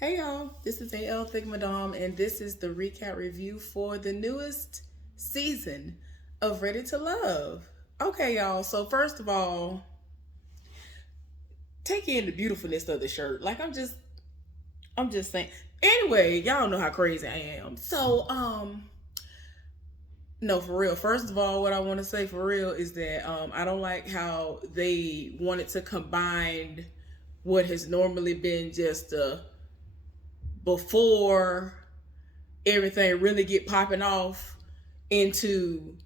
Hey y'all, this is AL Thick Madame, and this is the recap review for the newest season of Ready to Love. Okay, y'all, so first of all, take in the beautifulness of the shirt. I'm just saying. Anyway, y'all know how crazy I am. No, for real. First of all, what I want to say for real is that I don't like how they wanted to combine what has normally been just before everything really get popping off into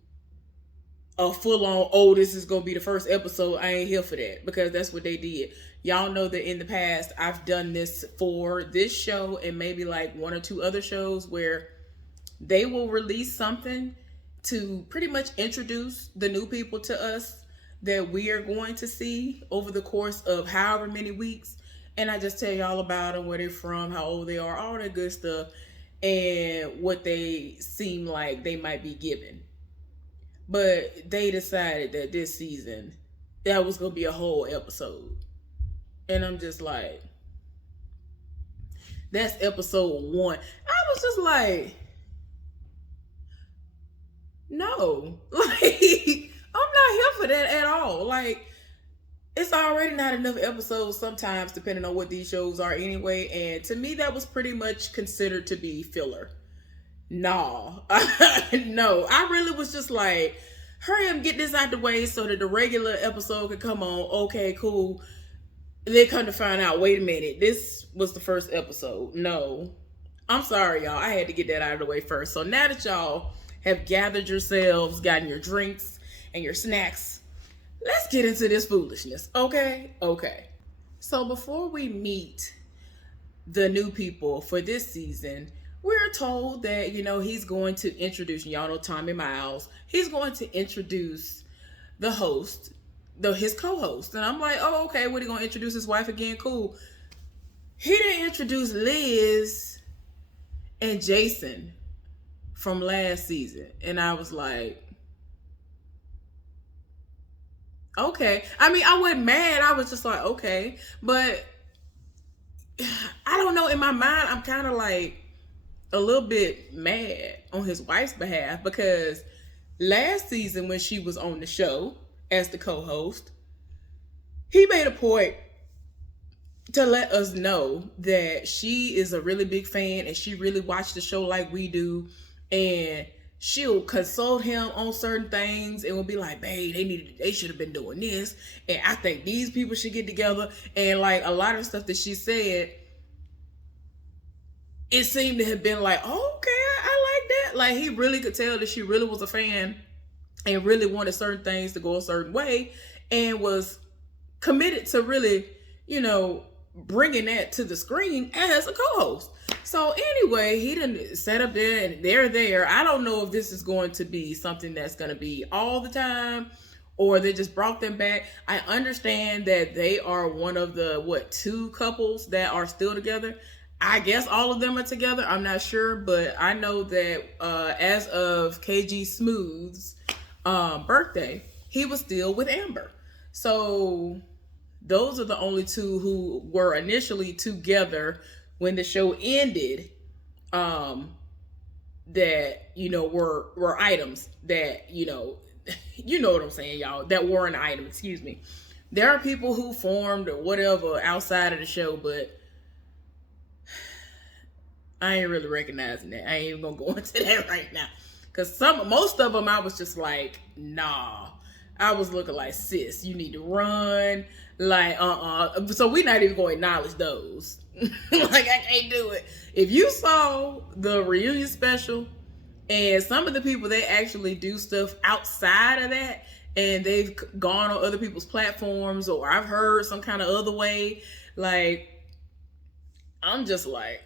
a full on, oh, this is gonna be the first episode. I ain't here for that, because that's what they did. Y'all know that in the past I've done this for this show and maybe like one or two other shows where they will release something to pretty much introduce the new people to us that we are going to see over the course of however many weeks. And I just tell y'all about them, where they're from, how old they are, all that good stuff, and what they seem like they might be given. But they decided that this season that was gonna be a whole episode. And I'm just like, that's episode one. I was just like, no. Like, I'm not here for that at all. Like, it's already not enough episodes sometimes, depending on what these shows are anyway. And to me, that was pretty much considered to be filler. Nah. No. I really was just like, hurry up, get this out the way so that the regular episode could come on. Okay, cool. They come to find out, wait a minute, this was the first episode. No. I'm sorry, y'all. I had to get that out of the way first. So now that y'all have gathered yourselves, gotten your drinks and your snacks, let's get into this foolishness. Okay? Okay. So before we meet the new people for this season, we're told that, he's going to introduce, y'all know Tommy Miles, he's going to introduce the host, his co-host. And I'm like, oh, okay, what, are you going to introduce his wife again? Cool. He didn't introduce Liz and Jason from last season. And I was like, okay. I mean, I wasn't mad. I was just like, okay. But I don't know. In my mind, I'm kind of like a little bit mad on his wife's behalf, because last season when she was on the show as the co-host, he made a point to let us know that she is a really big fan and she really watched the show like we do, and she'll consult him on certain things and will be like, babe, they should have been doing this, and I think these people should get together. And like a lot of stuff that she said, it seemed to have been like, oh, okay, I like that. Like, he really could tell that she really was a fan and really wanted certain things to go a certain way, and was committed to really, bringing that to the screen as a co-host. So anyway, he didn't set up there and they're there. I don't know if this is going to be something that's going to be all the time, or they just brought them back. I understand that they are one of the, two couples that are still together. I guess all of them are together. I'm not sure, but I know that as of KG Smooth's birthday, he was still with Amber. So those are the only two who were initially together when the show ended. That were items that you know what I'm saying, y'all. That were an item. Excuse me. There are people who formed or whatever outside of the show, but I ain't really recognizing that. I ain't even gonna go into that right now. Cause most of them I was just like, nah. I was looking like, sis, you need to run. Like, So we're not even gonna acknowledge those. Like, I can't do it. If you saw the reunion special and some of the people, they actually do stuff outside of that, and they've gone on other people's platforms, or I've heard some kind of other way, like, I'm just like,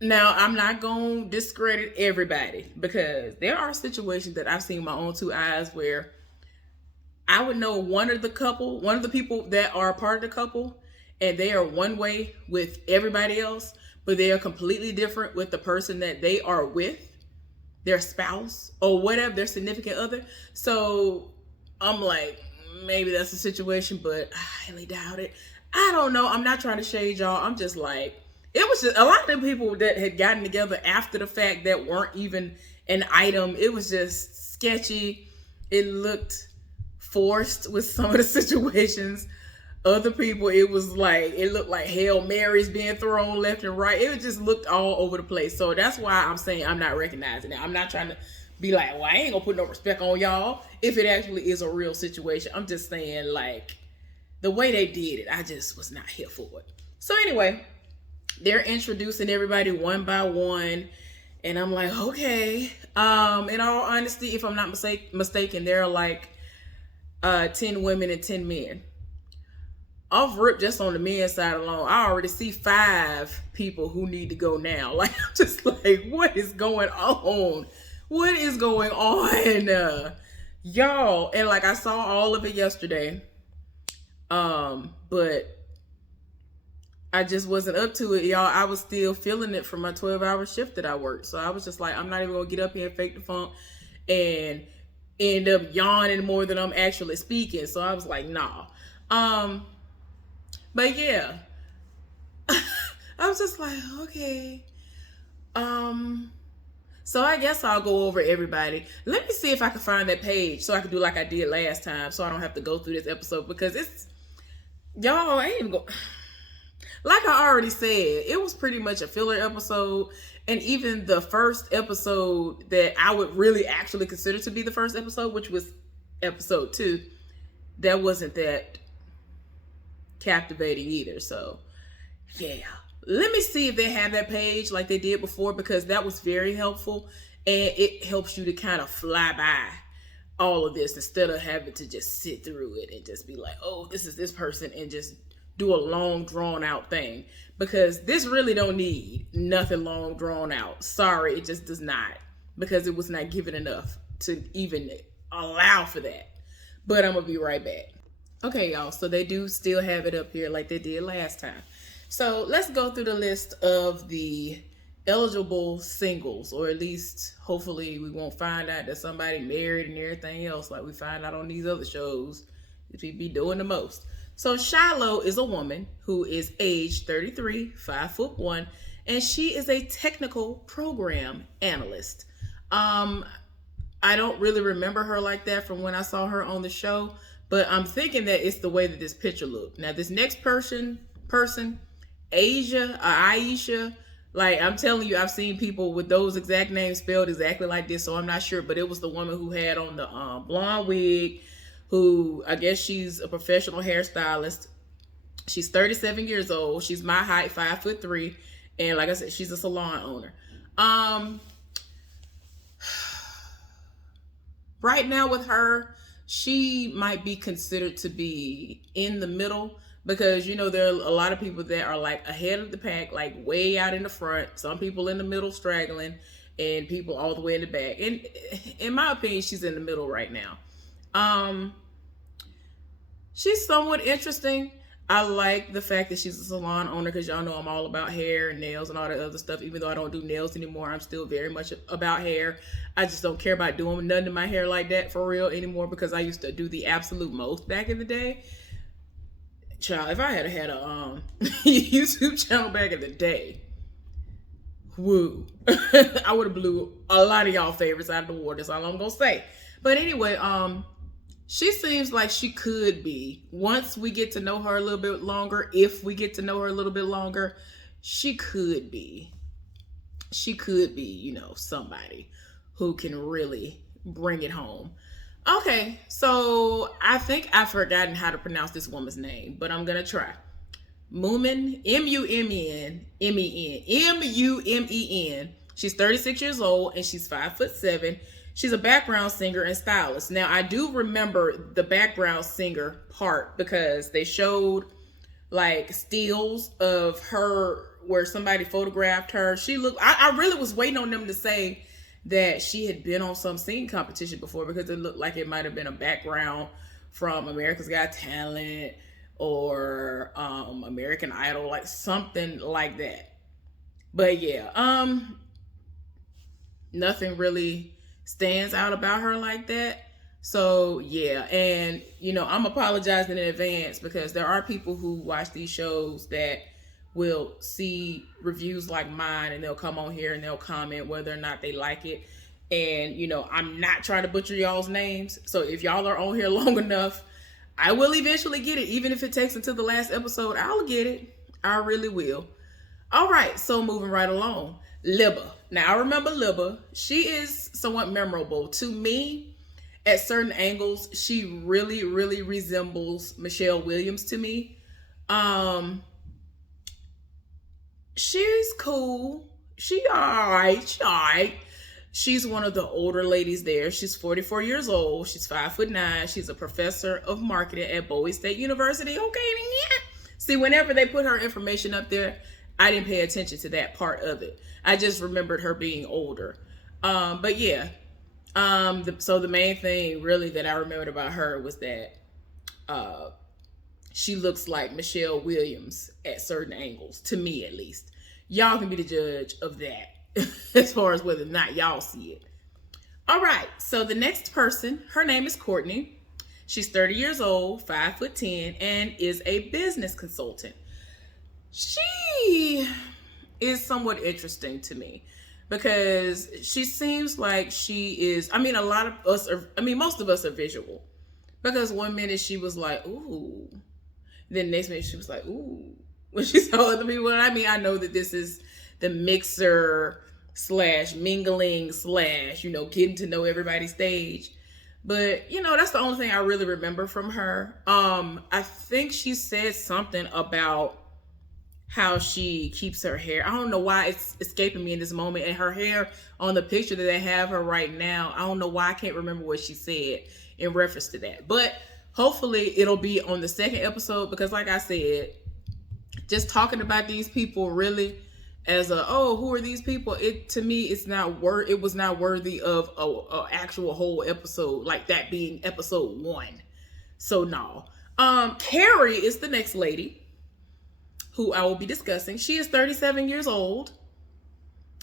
now, I'm not going to discredit everybody, because there are situations that I've seen with my own two eyes where I would know one of the people that are a part of the couple, and they are one way with everybody else, but they are completely different with the person that they are with, their spouse or whatever, their significant other. So I'm like, maybe that's the situation, but I highly doubt it. I don't know. I'm not trying to shade y'all. I'm just like, it was just a lot of the people that had gotten together after the fact that weren't even an item. It was just sketchy. It looked forced with some of the situations. Other people, it looked like Hail Marys being thrown left and right. It just looked all over the place. So that's why I'm saying I'm not recognizing it. I'm not trying to be like, well, I ain't gonna put no respect on y'all if it actually is a real situation. I'm just saying, like, the way they did it, I just was not here for it. So anyway, they're introducing everybody one by one, and I'm like, okay. In all honesty, if I'm not mistaken, there are like 10 women and 10 men. Off rip, just on the men's side alone, I already see 5 people who need to go now. Like, I'm just like, what is going on? What is going on? Y'all, and like, I saw all of it yesterday. But I just wasn't up to it, y'all. I was still feeling it from my 12-hour shift that I worked. So I was just like, I'm not even gonna get up here and fake the funk and end up yawning more than I'm actually speaking. So I was like, nah. But yeah, I was just like, okay. So I guess I'll go over everybody. Let me see if I can find that page so I can do like I did last time, so I don't have to go through this episode, because it's, y'all, I ain't even go. Like I already said, it was pretty much a filler episode. And even the first episode that I would really actually consider to be the first episode, which was episode 2, that wasn't that captivating either. So yeah, let me see if they have that page like they did before, because that was very helpful, and it helps you to kind of fly by all of this instead of having to just sit through it and just be like, oh, this is this person, and just do a long drawn out thing, because this really don't need nothing long drawn out. Sorry, it just does not, because it was not given enough to even allow for that. But I'm gonna be right back. Okay, y'all, so they do still have it up here like they did last time. So let's go through the list of the eligible singles, or at least hopefully we won't find out that somebody married and everything else like we find out on these other shows that we be doing the most. So Shiloh is a woman who is age 33, 5'1", and she is a technical program analyst. I don't really remember her like that from when I saw her on the show, but I'm thinking that it's the way that this picture looked. Now, this next person, Aisha, like, I'm telling you, I've seen people with those exact names spelled exactly like this, so I'm not sure, but it was the woman who had on the blonde wig, who I guess she's a professional hairstylist. She's 37 years old. She's my height, 5'3", and like I said, she's a salon owner. Right now with her, she might be considered to be in the middle, because, you know, there are a lot of people that are like ahead of the pack, like way out in the front, some people in the middle straggling, and people all the way in the back. And in my opinion, she's in the middle right now. She's somewhat interesting. I like the fact that she's a salon owner, because y'all know I'm all about hair and nails and all that other stuff. Even though I don't do nails anymore, I'm still very much about hair. I just don't care about doing nothing to my hair like that for real anymore, because I used to do the absolute most back in the day. Child, if I had a YouTube channel back in the day, woo, I would have blew a lot of y'all favorites out of the water. That's all I'm gonna say. But anyway, she seems like she could be, once we get to know her a little bit longer, if we get to know her a little bit longer, she could be, you know, somebody who can really bring it home. Okay, so I think I've forgotten how to pronounce this woman's name, but I'm gonna try. Mumen, M-U-M-E-N. She's 36 years old, and she's 5'7". She's a background singer and stylist. Now, I do remember the background singer part, because they showed like stills of her where somebody photographed her. She looked, I really was waiting on them to say that she had been on some singing competition before, because it looked like it might have been a background from America's Got Talent or American Idol, like something like that. But yeah, nothing really stands out about her like that. So yeah, and you know, I'm apologizing in advance, because there are people who watch these shows that will see reviews like mine, and they'll come on here and they'll comment whether or not they like it. And I'm not trying to butcher y'all's names, so if y'all are on here long enough, I will eventually get it. Even if it takes until the last episode, I'll get it. I really will. All right, so moving right along. Libba. Now, I remember Libba. She is somewhat memorable. To me, at certain angles, she really, really resembles Michelle Williams to me. She's cool. She all right. She's one of the older ladies there. She's 44 years old. She's 5'9". She's a professor of marketing at Bowie State University. Okay, yeah. See, whenever they put her information up there, I didn't pay attention to that part of it. I just remembered her being older. But yeah. So the main thing really that I remembered about her was that she looks like Michelle Williams at certain angles, to me at least. Y'all can be the judge of that as far as whether or not y'all see it. All right, so the next person, her name is Courtney. She's 30 years old, 5'10", and is a business consultant. She is somewhat interesting to me because she seems like she is, most of us are visual, because one minute she was like, ooh, then next minute she was like, ooh, when she saw other people. And I know that this is the mixer / mingling / getting to know everybody's stage. But, that's the only thing I really remember from her. I think she said something about how she keeps her hair. I don't know why it's escaping me in this moment. And her hair on the picture that they have her right now, I don't know why I can't remember what she said in reference to that. But hopefully it'll be on the second episode, because like I said, just talking about these people really as who are these people? To me, it was not worthy of a actual whole episode, like that being episode 1. So no. Carrie is the next lady who I will be discussing. She is 37 years old.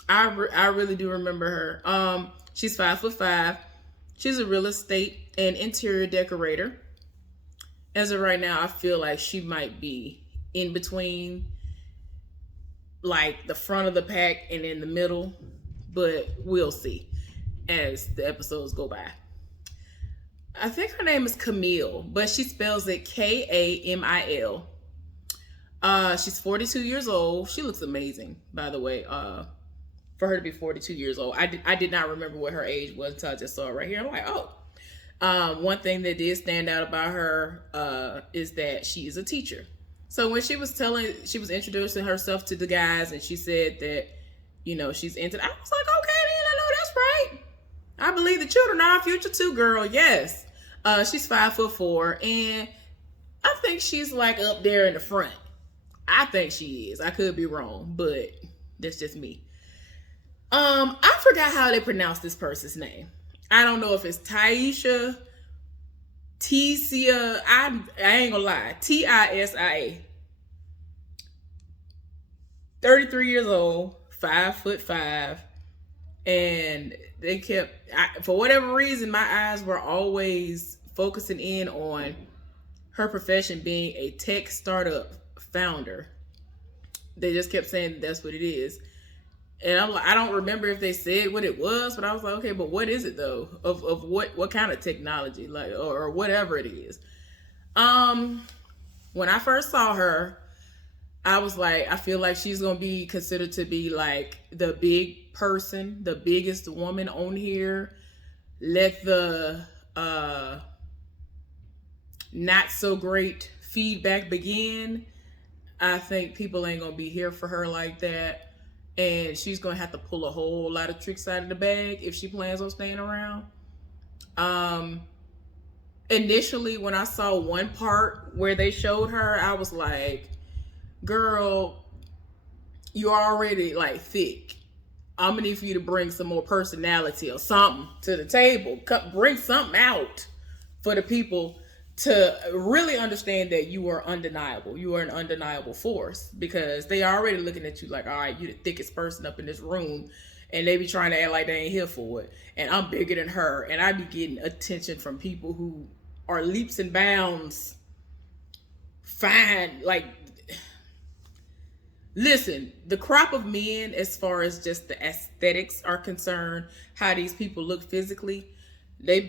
I really do remember her. She's 5'5". She's a real estate and interior decorator. As of right now, I feel like she might be in between, like the front of the pack and in the middle, but we'll see as the episodes go by. I think her name is Camille, but she spells it Kamil. She's 42 years old. She looks amazing, by the way. For her to be 42 years old, I did not remember what her age was until I just saw it right here. I'm like, oh. One thing that did stand out about her is that she is a teacher. So when she was introducing herself to the guys, and she said that, she's into, I was like, okay, then I know that's right. I believe the children are our future too, girl. Yes. She's 5'4", and I think she's like up there in the front. I think she is. I could be wrong, but that's just me. I forgot how they pronounce this person's name. I don't know if it's Tisia, I ain't gonna lie, Tisia. 33 years old, 5'5", and they for whatever reason, my eyes were always focusing in on her profession being a tech startup founder. They just kept saying that's what it is. And I'm like, I don't remember if they said what it was, but I was like, okay, but what is it though? Of what kind of technology, like, or whatever it is. When I first saw her, I was like, I feel like she's gonna be considered to be like the big person, the biggest woman on here. Let the not so great feedback begin. I think people ain't gonna be here for her like that. And she's going to have to pull a whole lot of tricks out of the bag if she plans on staying around. Initially, when I saw one part where they showed her, I was like, girl, you're already like thick. I'm going to need for you to bring some more personality or something to the table. Bring something out for the people to really understand that you are undeniable. You are an undeniable force, because they are already looking at you like, all right, you the thickest person up in this room, and they be trying to act like they ain't here for it. And I'm bigger than her, and I be getting attention from people who are leaps and bounds fine. Like, Listen, the crop of men, as far as just the aesthetics are concerned, how these people look physically, they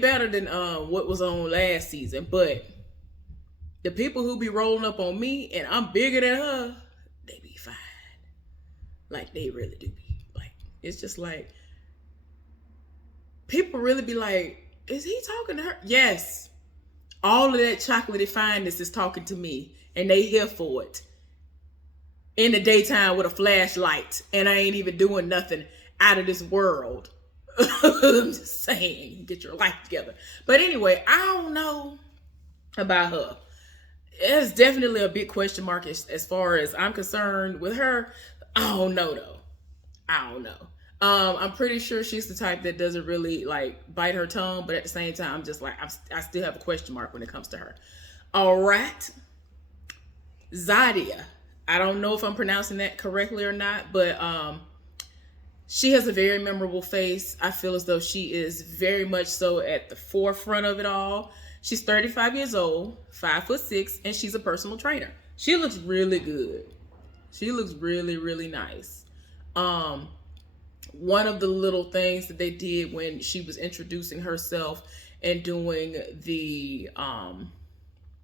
better than what was on last season. But the people who be rolling up on me and I'm bigger than her, they be fine. Like they really do be. Like it's just like people really be like, is he talking to her? Yes. All of that chocolatey fineness is talking to me, and they here for it. In the daytime with a flashlight, and I ain't even doing nothing out of this world. I'm just saying, get your life together. But anyway, I don't know about her. It's definitely a big question mark as far as I'm concerned with her. I don't know though. I don't know. I'm pretty sure she's the type that doesn't really like bite her tongue, but at the same time, I'm just like I still have a question mark when it comes to her. All right, Zadia. I don't know if I'm pronouncing that correctly or not, but she has a very memorable face. I feel as though she is very much so at the forefront of it all. She's 35 years old, 5'6", and she's a personal trainer. She looks really good. She looks really, really nice. One of the little things that they did when she was introducing herself and doing the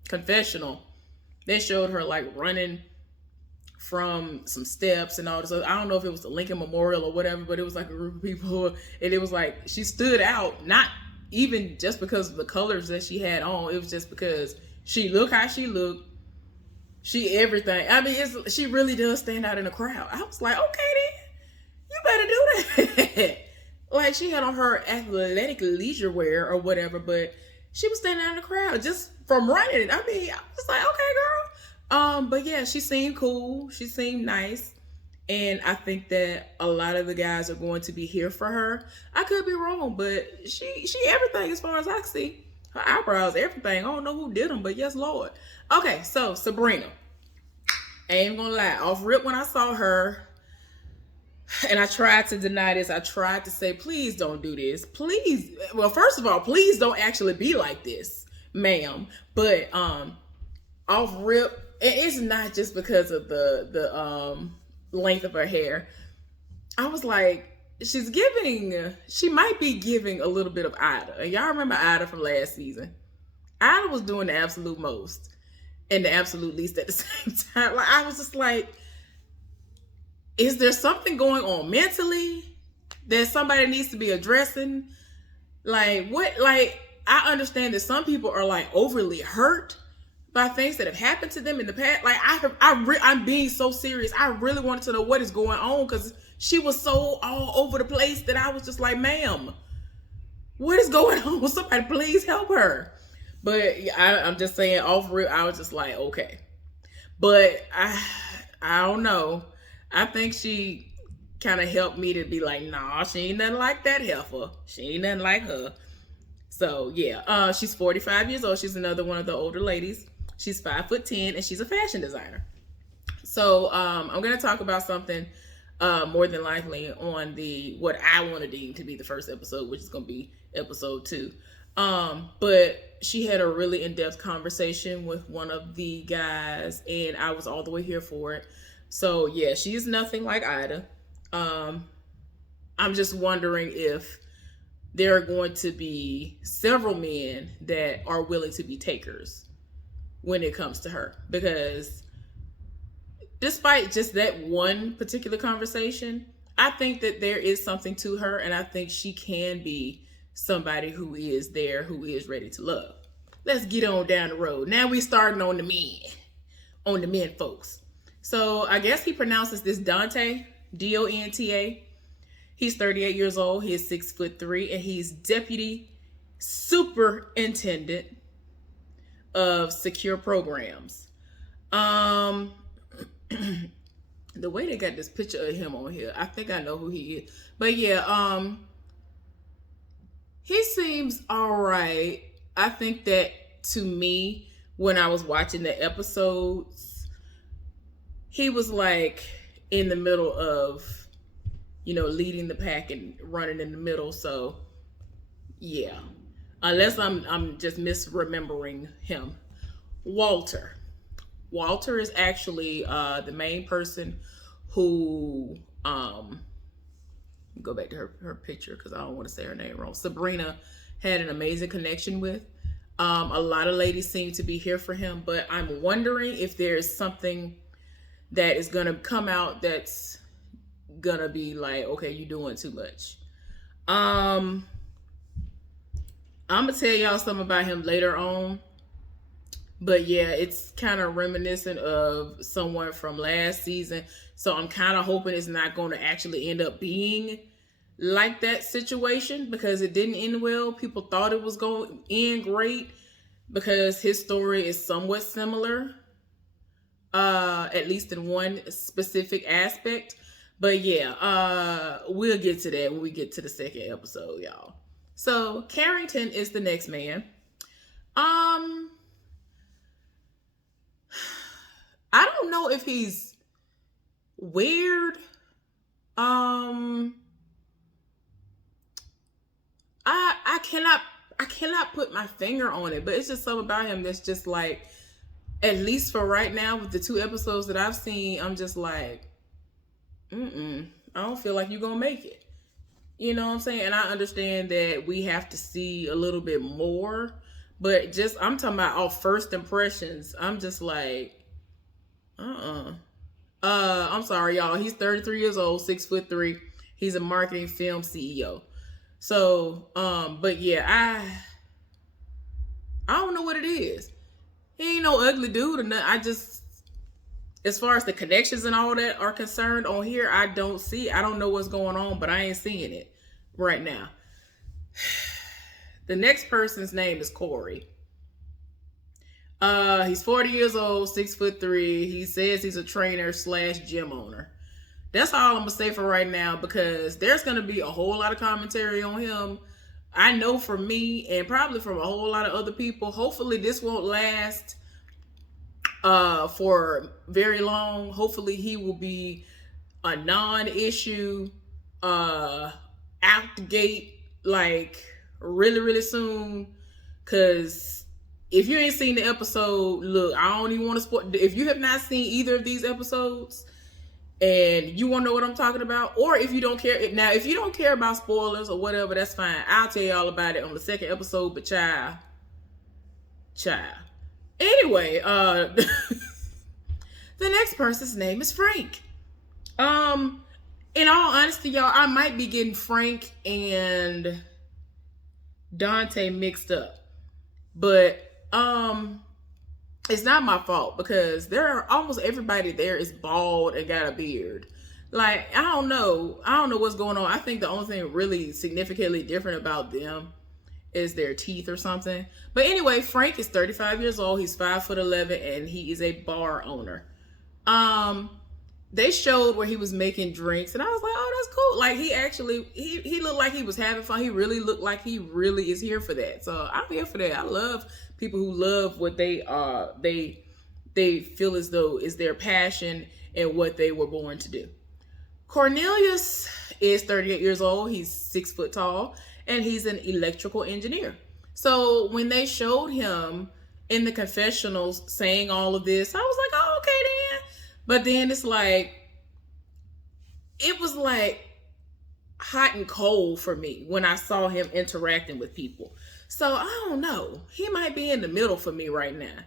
confessional, they showed her like running from some steps and all this. I don't know if it was the Lincoln Memorial or whatever, but it was like a group of people, and it was like she stood out, not even just because of the colors that she had on. It was just because she looked how she looked. She everything. I mean, she really does stand out in the crowd. I was like, okay then, you better do that. Like she had on her athletic leisure wear or whatever, but she was standing out in the crowd just from running. I mean, I was like, okay, girl. But yeah, she seemed cool. She seemed nice. And I think that a lot of the guys are going to be here for her. I could be wrong, but she everything as far as I can see. Her eyebrows, everything. I don't know who did them, but yes, Lord. Okay, so Sabrina. I ain't gonna lie. Off rip when I saw her, and I tried to deny this. I tried to say, please don't do this. Please. Well, first of all, please don't actually be like this, ma'am. But off rip, it's not just because of the length of her hair. I was like, she might be giving a little bit of Ida. And y'all remember Ida from last season? Ida was doing the absolute most and the absolute least at the same time. Like I was just like, is there something going on mentally that somebody needs to be addressing? Like what? Like I understand that some people are like overly hurt by things that have happened to them in the past. Like I'm being so serious. I really wanted to know what is going on because she was so all over the place that I was just like, ma'am, what is going on? Somebody please help her. But I'm just saying off real, I was just like, okay. But I don't know. I think she kind of helped me to be like, nah, she ain't nothing like that heifer. She ain't nothing like her. So yeah, she's 45 years old. She's another one of the older ladies. She's 5'10", and she's a fashion designer. So I'm gonna talk about something more than likely on what I want to deem to be the first episode, which is gonna be episode 2. But she had a really in-depth conversation with one of the guys, and I was all the way here for it. So yeah, she's nothing like Ida. I'm just wondering if there are going to be several men that are willing to be takers when it comes to her, because despite just that one particular conversation, I think that there is something to her, and I think she can be somebody who is there, who is ready to love. Let's get on down the road. Now we starting on the men folks. So I guess he pronounces this Donta, D-O-N-T-A. He's 38 years old. He is 6'3", and he's deputy superintendent of secure programs. The way they got this picture of him on here, I think I know who he is. But yeah, he seems all right. I think that to me, when I was watching the episodes, he was like in the middle of, leading the pack and running in the middle. So yeah, unless I'm just misremembering him. Walter. Walter is actually the main person who go back to her picture because I don't want to say her name wrong. Sabrina had an amazing connection with. A lot of ladies seem to be here for him, but I'm wondering if there's something that is gonna come out that's gonna be like, okay, you're doing too much. I'm gonna tell y'all something about him later on. But yeah, it's kind of reminiscent of someone from last season. So I'm kind of hoping it's not going to actually end up being like that situation because it didn't end well. People thought it was going to end great because his story is somewhat similar, at least in one specific aspect. But yeah, we'll get to that when we get to the second episode, y'all. So Carrington is the next man. I don't know if he's weird. I cannot put my finger on it, but it's just something about him that's just like, at least for right now, with the 2 episodes that I've seen, I'm just like, I don't feel like you're gonna make it. You know what I'm saying? And I understand that we have to see a little bit more, but just, I'm talking about off first impressions, I'm just like, I'm sorry, y'all. He's 33 years old, 6'3". He's a marketing film CEO. So, but yeah, I don't know what it is. He ain't no ugly dude or nothing. I just, as far as the connections and all that are concerned on here, I don't see. I don't know what's going on, but I ain't seeing it right now. The next person's name is Corey. He's 40 years old, 6'3". He says he's a trainer / gym owner. That's all I'm gonna say for right now because there's gonna be a whole lot of commentary on him. I know from me and probably from a whole lot of other people. Hopefully this won't last for very long. Hopefully he will be a non-issue out the gate like really, really soon. Cause if you ain't seen the episode, look, I don't even want to spoil. If you have not seen either of these episodes and you want to know what I'm talking about, or if you don't care, now if you don't care about spoilers or whatever, that's fine. I'll tell you all about it on the second episode, but child. Anyway, the next person's name is Frank. In all honesty, y'all, I might be getting Frank and Dante mixed up. But it's not my fault because almost everybody there is bald and got a beard. Like, I don't know what's going on. I think the only thing really significantly different about them is their teeth or something. But anyway, Frank is 35 years old. He's 5'11" and he is a bar owner. They showed where he was making drinks and I was like, oh, that's cool. Like he looked like he was having fun. He really looked like he really is here for that. So I'm here for that. I love people who love what they feel as though is their passion and what they were born to do. Cornelius is 38 years old. He's 6 foot tall and he's an electrical engineer. So when they showed him in the confessionals saying all of this, I was like, oh, okay then. But then it's like, it was like hot and cold for me when I saw him interacting with people. So I don't know. He might be in the middle for me right now.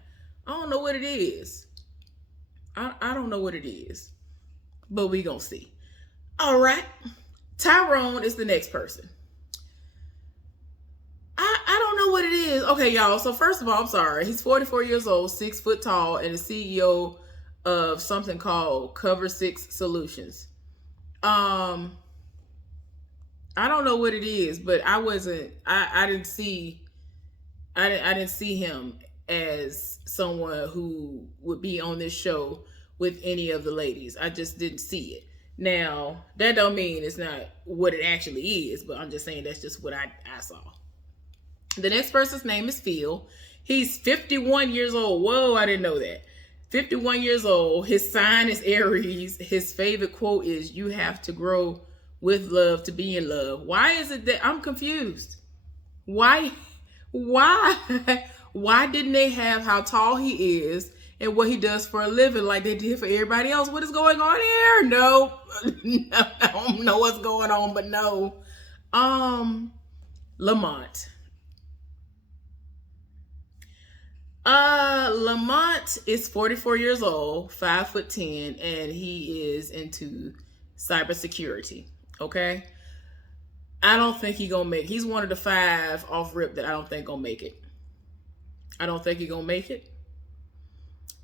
I don't know what it is. I don't know what it is. But we gonna see. All right. Tyrone is the next person. I don't know what it is. Okay, y'all. So first of all, I'm sorry. He's 44 years old, 6 foot tall, and the CEO of something called Cover 6 Solutions. I don't know what it is, but I didn't see him as someone who would be on this show with any of the ladies. I just didn't see it. Now, that don't mean it's not what it actually is, but I'm just saying that's just what I saw. The next person's name is Phil. He's 51 years old. Whoa, I didn't know that. 51 years old. His sign is Aries. His favorite quote is, "You have to grow with love to be in love." Why is it that I'm confused? Why didn't they have how tall he is and what he does for a living like they did for everybody else. What is going on here? No. No, I don't know what's going on, but no. Lamont. Lamont is 44 years old, 5'10", and he is into cybersecurity. Okay. I don't think he's one of the 5 off rip that I don't think gonna make it. I don't think he's gonna make it.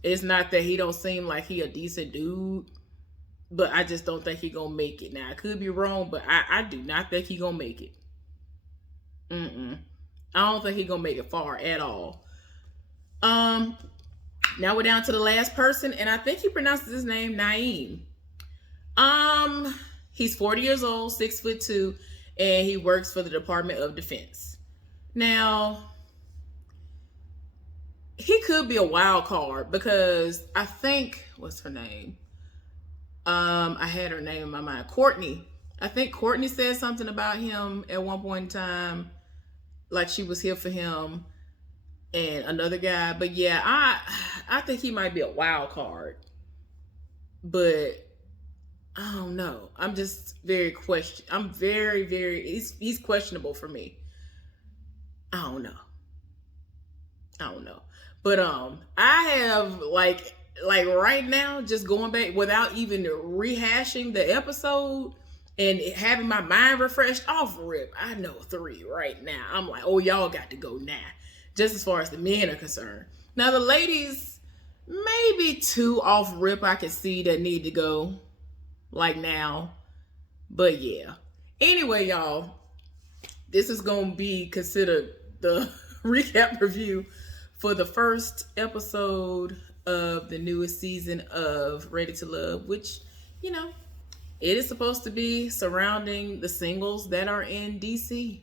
It's not that he don't seem like he a decent dude, but I just don't think he gonna make it. Now I could be wrong, but I do not think he gonna make it. I don't think he gonna make it far at all. Now we're down to the last person, and I think he pronounces his name Naeem. He's 40 years old, 6'2", and he works for the Department of Defense. Now, he could be a wild card because I think, what's her name? I had her name in my mind. Courtney. I think Courtney said something about him at one point in time, like she was here for him and another guy. But yeah, I think he might be a wild card. But I don't know. I'm just very he's questionable for me. I don't know. But I have like right now, just going back without even rehashing the episode and having my mind refreshed off rip, I know 3 right now. I'm like, oh, y'all got to go now. Just as far as the men are concerned. Now the ladies, maybe 2 off rip I can see that need to go like now. But yeah. Anyway, y'all, this is going to be considered the recap review for the first episode of the newest season of Ready to Love, which, you know, it is supposed to be surrounding the singles that are in DC.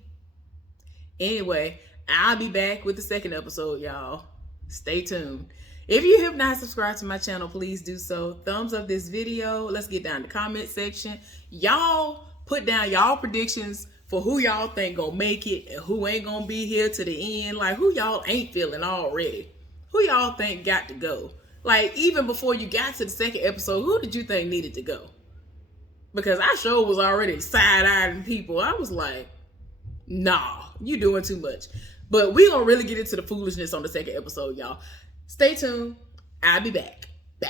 Anyway, I'll be back with the second episode, y'all. Stay tuned. If you have not subscribed to my channel, please do so. Thumbs up this video. Let's get down to the comment section. Y'all put down y'all predictions for who y'all think gonna make it and who ain't gonna be here to the end. Like, who y'all ain't feeling already? Who y'all think got to go? Like, even before you got to the second episode, who did you think needed to go? Because I sure was already side-eyeing people. I was like, nah, you doing too much. But we gonna really get into the foolishness on the second episode, y'all. Stay tuned. I'll be back. Bye.